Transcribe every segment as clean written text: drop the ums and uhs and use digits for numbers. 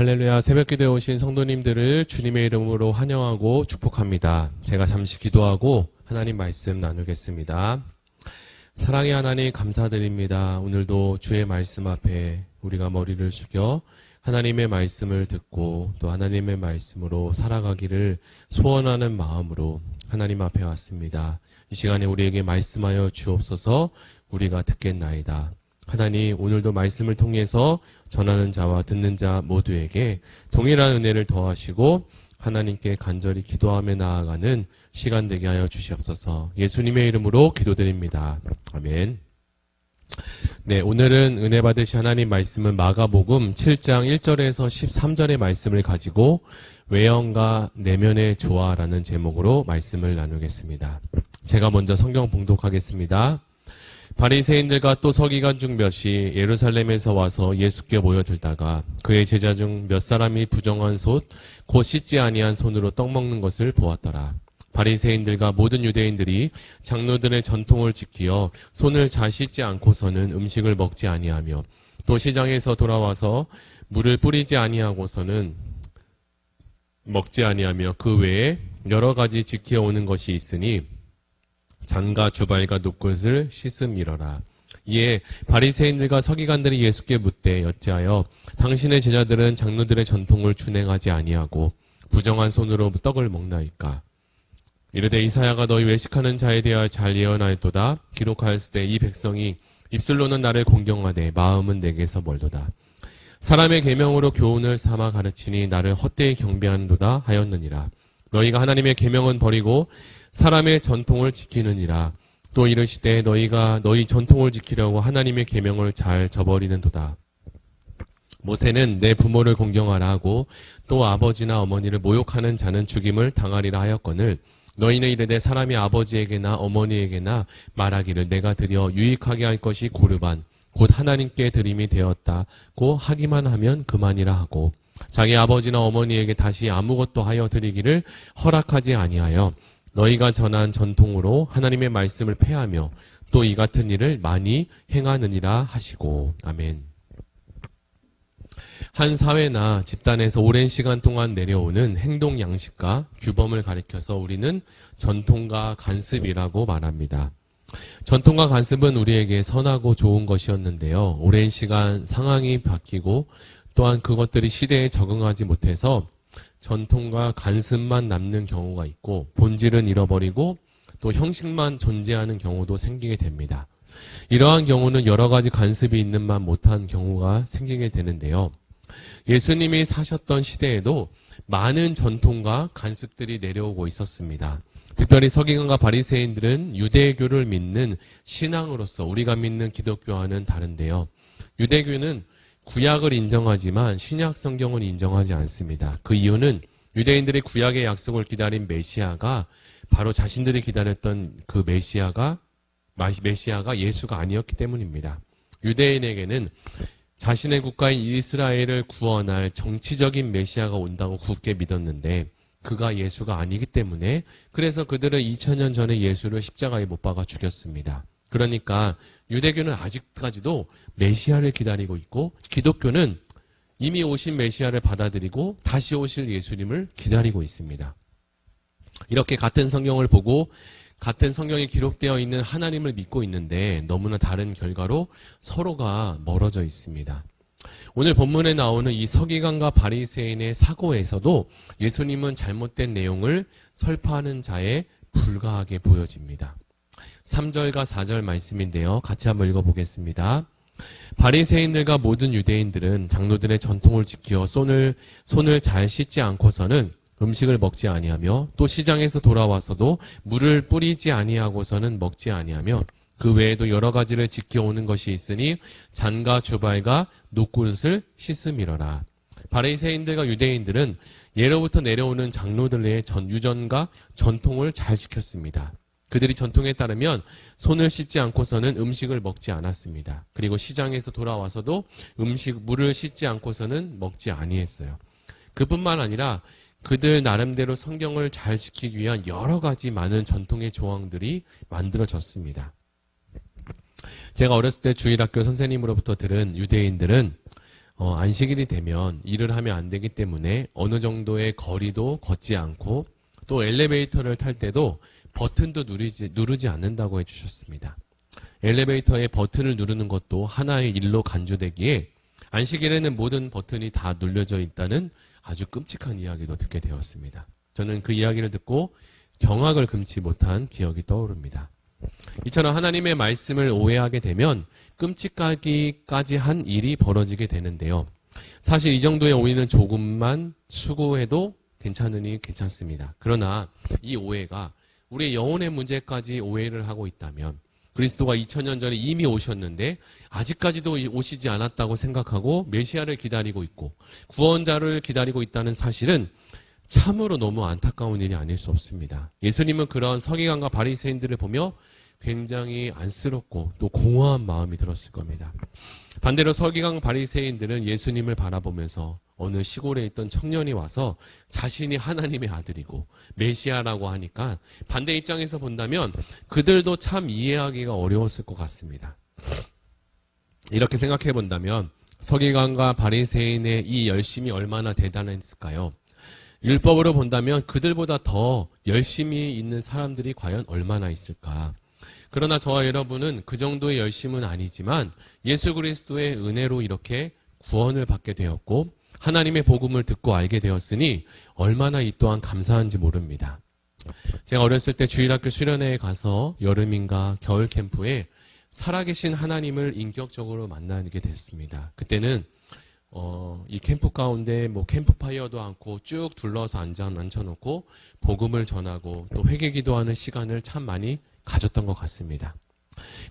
할렐루야, 새벽기도에 오신 성도님들을 주님의 이름으로 환영하고 축복합니다. 제가 잠시 기도하고 하나님 말씀 나누겠습니다. 사랑의 하나님 감사드립니다. 오늘도 주의 말씀 앞에 우리가 머리를 숙여 하나님의 말씀을 듣고 또 하나님의 말씀으로 살아가기를 소원하는 마음으로 하나님 앞에 왔습니다. 이 시간에 우리에게 말씀하여 주옵소서. 우리가 듣겠나이다. 하나님, 오늘도 말씀을 통해서 전하는 자와 듣는 자 모두에게 동일한 은혜를 더하시고 하나님께 간절히 기도하며 나아가는 시간 되게 하여 주시옵소서. 예수님의 이름으로 기도드립니다. 아멘. 네, 오늘은 은혜 받으신 하나님 말씀은 마가복음 7장 1절에서 13절의 말씀을 가지고 외형과 내면의 조화라는 제목으로 말씀을 나누겠습니다. 제가 먼저 성경 봉독하겠습니다. 바리새인들과 또 서기관 중 몇이 예루살렘에서 와서 예수께 모여들다가 그의 제자 중 몇 사람이 부정한 솥, 곧 씻지 아니한 손으로 떡 먹는 것을 보았더라. 바리새인들과 모든 유대인들이 장로들의 전통을 지키어 손을 잘 씻지 않고서는 음식을 먹지 아니하며 또 시장에서 돌아와서 물을 뿌리지 아니하고서는 먹지 아니하며 그 외에 여러 가지 지켜오는 것이 있으니 잔과 주발과 놋굿을 씻음이러라. 이에 바리새인들과 서기관들이 예수께 묻되 어찌하여 당신의 제자들은 장로들의 전통을 준행하지 아니하고 부정한 손으로 떡을 먹나이까? 이르되 이사야가 너희 외식하는 자에 대하여 잘 예언하였도다. 기록하였을 때 이 백성이 입술로는 나를 공경하되 마음은 내게서 멀도다. 사람의 계명으로 교훈을 삼아 가르치니 나를 헛되이 경배하는도다 하였느니라. 너희가 하나님의 계명은 버리고 사람의 전통을 지키느니라. 또 이르시되 너희가 너희 전통을 지키려고 하나님의 계명을 잘 저버리는도다. 모세는 내 부모를 공경하라 하고 또 아버지나 어머니를 모욕하는 자는 죽임을 당하리라 하였거늘 너희는 이르되 사람이 아버지에게나 어머니에게나 말하기를 내가 드려 유익하게 할 것이 고르반 곧 하나님께 드림이 되었다고 하기만 하면 그만이라 하고 자기 아버지나 어머니에게 다시 아무것도 하여 드리기를 허락하지 아니하여 너희가 전한 전통으로 하나님의 말씀을 폐하며 또 이 같은 일을 많이 행하느니라 하시고. 아멘. 한 사회나 집단에서 오랜 시간 동안 내려오는 행동 양식과 규범을 가리켜서 우리는 전통과 간습이라고 말합니다. 전통과 간습은 우리에게 선하고 좋은 것이었는데요. 오랜 시간 상황이 바뀌고 또한 그것들이 시대에 적응하지 못해서 전통과 간습만 남는 경우가 있고 본질은 잃어버리고 또 형식만 존재하는 경우도 생기게 됩니다. 이러한 경우는 여러 가지 간습이 있는 만 못한 경우가 생기게 되는데요. 예수님이 사셨던 시대에도 많은 전통과 간습들이 내려오고 있었습니다. 특별히 서기관과 바리새인들은 유대교를 믿는 신앙으로서 우리가 믿는 기독교와는 다른데요. 유대교는 구약을 인정하지만 신약 성경은 인정하지 않습니다. 그 이유는 유대인들이 구약의 약속을 기다린 메시아가 바로 자신들이 기다렸던 그 메시아가 예수가 아니었기 때문입니다. 유대인에게는 자신의 국가인 이스라엘을 구원할 정치적인 메시아가 온다고 굳게 믿었는데 그가 예수가 아니기 때문에 그래서 그들은 2000년 전에 예수를 십자가에 못 박아 죽였습니다. 그러니까 유대교는 아직까지도 메시아를 기다리고 있고 기독교는 이미 오신 메시아를 받아들이고 다시 오실 예수님을 기다리고 있습니다. 이렇게 같은 성경을 보고 같은 성경에 기록되어 있는 하나님을 믿고 있는데 너무나 다른 결과로 서로가 멀어져 있습니다. 오늘 본문에 나오는 이 서기관과 바리새인의 사고에서도 예수님은 잘못된 내용을 설파하는 자에 불과하게 보여집니다. 3절과 4절 말씀인데요. 같이 한번 읽어보겠습니다. 바리새인들과 모든 유대인들은 장로들의 전통을 지켜 손을 잘 씻지 않고서는 음식을 먹지 아니하며 또 시장에서 돌아와서도 물을 뿌리지 아니하고서는 먹지 아니하며 그 외에도 여러 가지를 지켜오는 것이 있으니 잔과 주발과 놋굿을 씻음이러라. 바리새인들과 유대인들은 예로부터 내려오는 장로들의 유전과 전통을 잘 지켰습니다. 그들이 전통에 따르면 손을 씻지 않고서는 음식을 먹지 않았습니다. 그리고 시장에서 돌아와서도 물을 씻지 않고서는 먹지 아니했어요. 그뿐만 아니라 그들 나름대로 성경을 잘 지키기 위한 여러 가지 많은 전통의 조항들이 만들어졌습니다. 제가 어렸을 때 주일학교 선생님으로부터 들은 유대인들은 안식일이 되면 일을 하면 안 되기 때문에 어느 정도의 거리도 걷지 않고 또 엘리베이터를 탈 때도 버튼도 누르지 않는다고 해주셨습니다. 엘리베이터의 버튼을 누르는 것도 하나의 일로 간주되기에 안식일에는 모든 버튼이 다 눌려져 있다는 아주 끔찍한 이야기도 듣게 되었습니다. 저는 그 이야기를 듣고 경악을 금치 못한 기억이 떠오릅니다. 이처럼 하나님의 말씀을 오해하게 되면 끔찍하기까지 한 일이 벌어지게 되는데요. 사실 이 정도의 오해는 조금만 수고해도 괜찮으니 괜찮습니다. 그러나 이 오해가 우리의 영혼의 문제까지 오해를 하고 있다면 그리스도가 2000년 전에 이미 오셨는데 아직까지도 오시지 않았다고 생각하고 메시아를 기다리고 있고 구원자를 기다리고 있다는 사실은 참으로 너무 안타까운 일이 아닐 수 없습니다. 예수님은 그런 서기관과 바리새인들을 보며 굉장히 안쓰럽고 또 공허한 마음이 들었을 겁니다. 반대로 서기관 바리새인들은 예수님을 바라보면서 어느 시골에 있던 청년이 와서 자신이 하나님의 아들이고 메시아라고 하니까 반대 입장에서 본다면 그들도 참 이해하기가 어려웠을 것 같습니다. 이렇게 생각해 본다면 서기관과 바리새인의 이 열심이 얼마나 대단했을까요? 율법으로 본다면 그들보다 더 열심히 있는 사람들이 과연 얼마나 있을까? 그러나 저와 여러분은 그 정도의 열심은 아니지만 예수 그리스도의 은혜로 이렇게 구원을 받게 되었고 하나님의 복음을 듣고 알게 되었으니 얼마나 이 또한 감사한지 모릅니다. 제가 어렸을 때 주일학교 수련회에 가서 여름인가 겨울 캠프에 살아계신 하나님을 인격적으로 만나게 됐습니다. 그때는 이 캠프 가운데 캠프파이어도 않고 쭉 둘러서 앉혀놓고 복음을 전하고 또 회개기도하는 시간을 참 많이 가졌던 것 같습니다.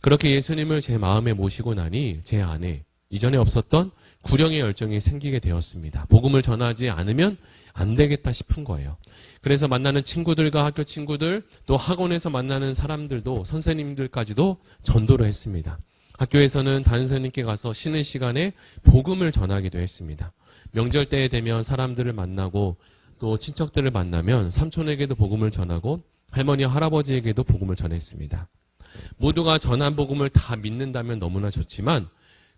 그렇게 예수님을 제 마음에 모시고 나니 제 안에 이전에 없었던 구령의 열정이 생기게 되었습니다. 복음을 전하지 않으면 안 되겠다 싶은 거예요. 그래서 만나는 친구들과 학교 친구들 또 학원에서 만나는 사람들도 선생님들까지도 전도를 했습니다. 학교에서는 담임선생님께 가서 쉬는 시간에 복음을 전하기도 했습니다. 명절 때 되면 사람들을 만나고 또 친척들을 만나면 삼촌에게도 복음을 전하고 할머니, 할아버지에게도 복음을 전했습니다. 모두가 전한 복음을 다 믿는다면 너무나 좋지만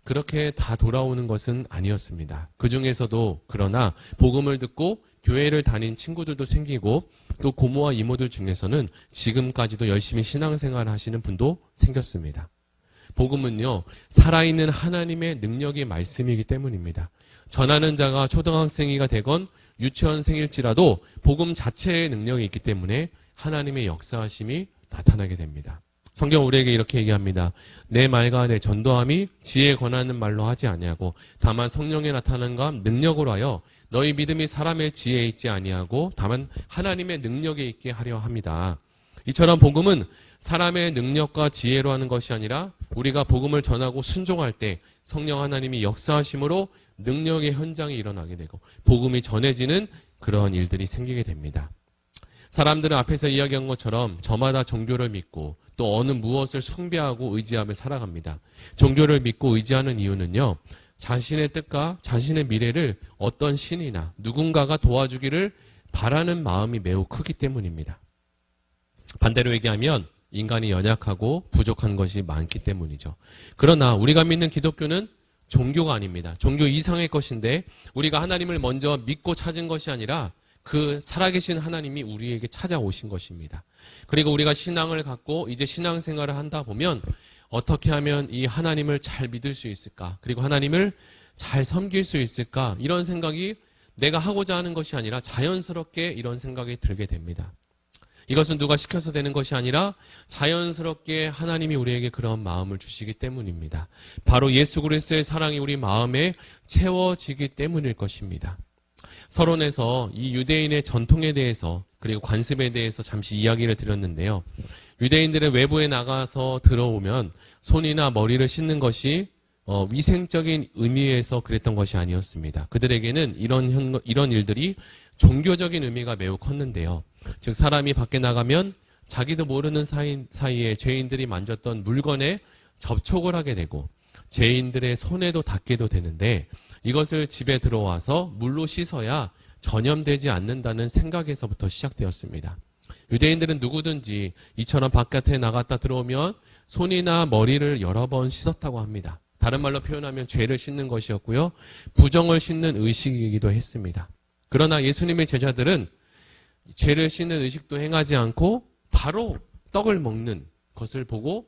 그렇게 다 돌아오는 것은 아니었습니다. 그 중에서도 그러나 복음을 듣고 교회를 다닌 친구들도 생기고 또 고모와 이모들 중에서는 지금까지도 열심히 신앙생활을 하시는 분도 생겼습니다. 복음은요, 살아있는 하나님의 능력의 말씀이기 때문입니다. 전하는 자가 초등학생이가 되건 유치원생일지라도 복음 자체의 능력이 있기 때문에 하나님의 역사하심이 나타나게 됩니다. 성경 우리에게 이렇게 얘기합니다. 내 말과 내 전도함이 지혜에 권하는 말로 하지 아니하고 다만 성령의 나타남과 능력으로 하여 너희 믿음이 사람의 지혜에 있지 아니하고 다만 하나님의 능력에 있게 하려 합니다. 이처럼 복음은 사람의 능력과 지혜로 하는 것이 아니라 우리가 복음을 전하고 순종할 때 성령 하나님이 역사하심으로 능력의 현장이 일어나게 되고 복음이 전해지는 그런 일들이 생기게 됩니다. 사람들은 앞에서 이야기한 것처럼 저마다 종교를 믿고 또 어느 무엇을 숭배하고 의지하며 살아갑니다. 종교를 믿고 의지하는 이유는요, 자신의 뜻과 자신의 미래를 어떤 신이나 누군가가 도와주기를 바라는 마음이 매우 크기 때문입니다. 반대로 얘기하면 인간이 연약하고 부족한 것이 많기 때문이죠. 그러나 우리가 믿는 기독교는 종교가 아닙니다. 종교 이상의 것인데 우리가 하나님을 먼저 믿고 찾은 것이 아니라 그 살아계신 하나님이 우리에게 찾아오신 것입니다. 그리고 우리가 신앙을 갖고 이제 신앙생활을 한다 보면 어떻게 하면 이 하나님을 잘 믿을 수 있을까? 그리고 하나님을 잘 섬길 수 있을까? 이런 생각이 내가 하고자 하는 것이 아니라 자연스럽게 이런 생각이 들게 됩니다. 이것은 누가 시켜서 되는 것이 아니라 자연스럽게 하나님이 우리에게 그런 마음을 주시기 때문입니다. 바로 예수 그리스도의 사랑이 우리 마음에 채워지기 때문일 것입니다. 서론에서 이 유대인의 전통에 대해서 그리고 관습에 대해서 잠시 이야기를 드렸는데요. 유대인들은 외부에 나가서 들어오면 손이나 머리를 씻는 것이 위생적인 의미에서 그랬던 것이 아니었습니다. 그들에게는 이런 일들이 종교적인 의미가 매우 컸는데요. 즉 사람이 밖에 나가면 자기도 모르는 사이에 죄인들이 만졌던 물건에 접촉을 하게 되고 죄인들의 손에도 닿게도 되는데 이것을 집에 들어와서 물로 씻어야 전염되지 않는다는 생각에서부터 시작되었습니다. 유대인들은 누구든지 이처럼 바깥에 나갔다 들어오면 손이나 머리를 여러 번 씻었다고 합니다. 다른 말로 표현하면 죄를 씻는 것이었고요. 부정을 씻는 의식이기도 했습니다. 그러나 예수님의 제자들은 죄를 씻는 의식도 행하지 않고 바로 떡을 먹는 것을 보고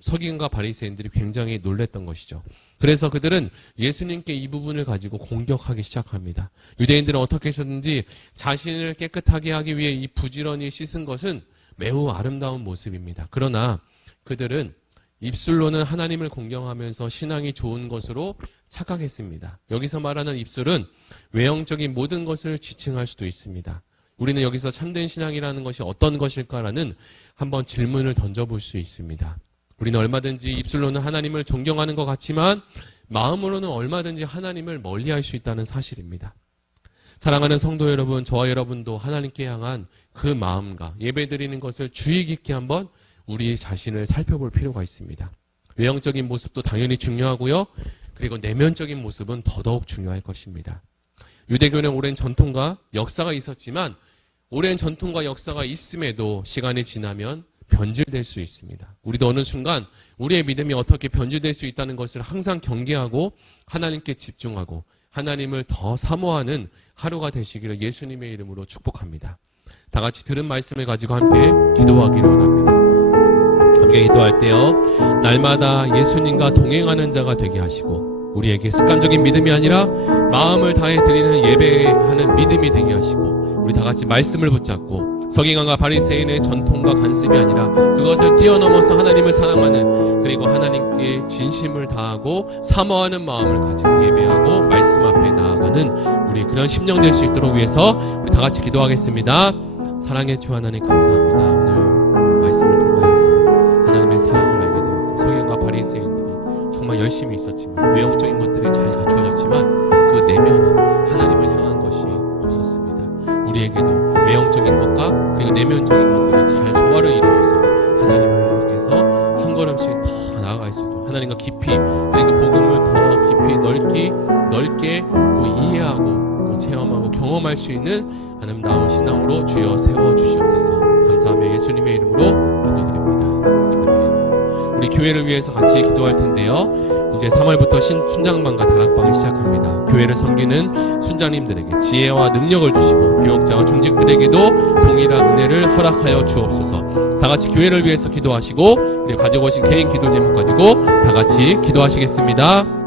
서기관과 바리새인들이 굉장히 놀랬던 것이죠. 그래서 그들은 예수님께 이 부분을 가지고 공격하기 시작합니다. 유대인들은 어떻게 해서든지 자신을 깨끗하게 하기 위해 이 부지런히 씻은 것은 매우 아름다운 모습입니다. 그러나 그들은 입술로는 하나님을 공경하면서 신앙이 좋은 것으로 착각했습니다. 여기서 말하는 입술은 외형적인 모든 것을 지칭할 수도 있습니다. 우리는 여기서 참된 신앙이라는 것이 어떤 것일까라는 한번 질문을 던져볼 수 있습니다. 우리는 얼마든지 입술로는 하나님을 존경하는 것 같지만 마음으로는 얼마든지 하나님을 멀리할 수 있다는 사실입니다. 사랑하는 성도 여러분, 저와 여러분도 하나님께 향한 그 마음과 예배드리는 것을 주의 깊게 한번 우리 자신을 살펴볼 필요가 있습니다. 외형적인 모습도 당연히 중요하고요. 그리고 내면적인 모습은 더더욱 중요할 것입니다. 유대교는 오랜 전통과 역사가 있었지만 오랜 전통과 역사가 있음에도 시간이 지나면 변질될 수 있습니다. 우리도 어느 순간 우리의 믿음이 어떻게 변질될 수 있다는 것을 항상 경계하고 하나님께 집중하고 하나님을 더 사모하는 하루가 되시기를 예수님의 이름으로 축복합니다. 다 같이 들은 말씀을 가지고 함께 기도하기를 원합니다. 함께 기도할 때요, 날마다 예수님과 동행하는 자가 되게 하시고 우리에게 습관적인 믿음이 아니라 마음을 다해 드리는 예배하는 믿음이 되게 하시고 우리 다 같이 말씀을 붙잡고 서기관과 바리새인의 전통과 관습이 아니라 그것을 뛰어넘어서 하나님을 사랑하는, 그리고 하나님께 진심을 다하고 사모하는 마음을 가지고 예배하고 말씀 앞에 나아가는 우리 그런 심령 될 수 있도록 위해서 우리 다 같이 기도하겠습니다. 사랑의 주 하나님 감사합니다. 오늘 말씀을 통하여서 하나님의 사랑을 알게 되었고 서기관과 바리새인들이 정말 열심히 있었지만 외형적인 것들이 잘 갖춰졌지만 그 내면은 하나님을 향한 것이 없었습니다. 우리에게도 외형적인 것과 그리고 내면적인 것들이 잘 조화를 이루어서 하나님을 향해서 한 걸음씩 더 나아갈 수 있도록 하나님과 깊이, 그리고 복음을 더 깊이 넓게 또 이해하고 또 체험하고 경험할 수 있는 아름다운 신앙으로 주여 세워주시옵소서. 감사하며 예수님의 이름으로 기도드립니다. 아멘. 우리 교회를 위해서 같이 기도할 텐데요. 이제 3월부터 순장반과 다락방을 시작합니다. 교회를 섬기는 순장님들에게 지혜와 능력을 주시고 교역자와 중직들에게도 동일한 은혜를 허락하여 주옵소서. 다 같이 교회를 위해서 기도하시고 그리고 가지고 오신 개인 기도 제목 가지고 다 같이 기도하시겠습니다.